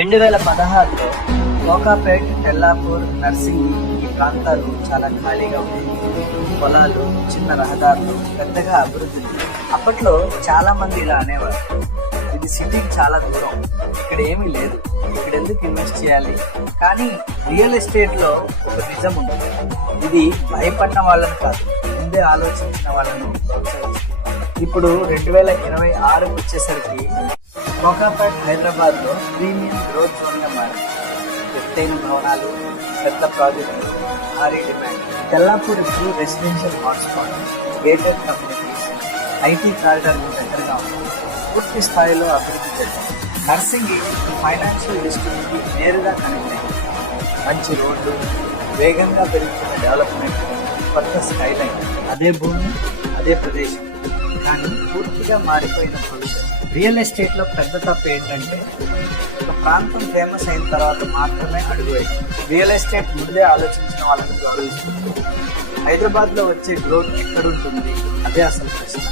2016లో కోకాపేట్, తెల్లాపూర్, నర్సింగి ఈ ప్రాంతాలు చాలా ఖాళీగా ఉన్నాయి. పొలాలు, చిన్న రహదారులు, పెద్దగా అభివృద్ధి లేదు. అప్పట్లో చాలా మంది ఇలా అనేవారు, ఇది సిటీకి చాలా దూరం, ఇక్కడ ఏమీ లేదు, ఇక్కడ ఎందుకు ఇన్వెస్ట్ చేయాలి. కానీ రియల్ ఎస్టేట్ లో ఒక నిజం ఉంది, ఇది భయపడిన వాళ్ళని కాదు, ముందే ఆలోచించిన వాళ్ళని ప్రోత్సహిస్తుంది. ఇప్పుడు 2026 వచ్చేసరికి కోకాపేట్ హైదరాబాద్ లో ప్రీమియం గ్రోత్ జోన్ గా మారింది. ఎత్తైన భవనాలు, పెద్ద ప్రాజెక్టులు, భారీ డిమాండ్. తెల్లాపూర్ ఇప్పుడు residential hotspot, gated communities, IT corridor దగ్గరగా ఉంది. పూర్తి స్థాయిలో అభివృద్ధి చెందింది. నర్సింగి ఫైనాన్షియల్ డిస్ట్రిక్ట్కి నేరుగా కనెక్ట్ అయింది. మంచి రోడ్లు, వేగంగా పెరుగుతున్న డెవలప్మెంట్, కొత్త స్కైలైన్. అదే భూమి, అదే ప్రదేశం, కానీ పూర్తిగా మారిపోయిన భవిష్యత్. రియల్ ఎస్టేట్ లో పెద్ద తప్పు ఏంటంటే, ఒక ప్రాంతం ఫేమస్ అయిన తర్వాత మాత్రమే అడుగు వేయాలి. రియల్ ఎస్టేట్ ముందే ఆలోచించిన వాళ్ళని గౌరవిస్తుంది. హైదరాబాద్ లో వచ్చే గ్రోత్ ఎక్కడుంటుంది, అదే అసలు ప్రశ్న.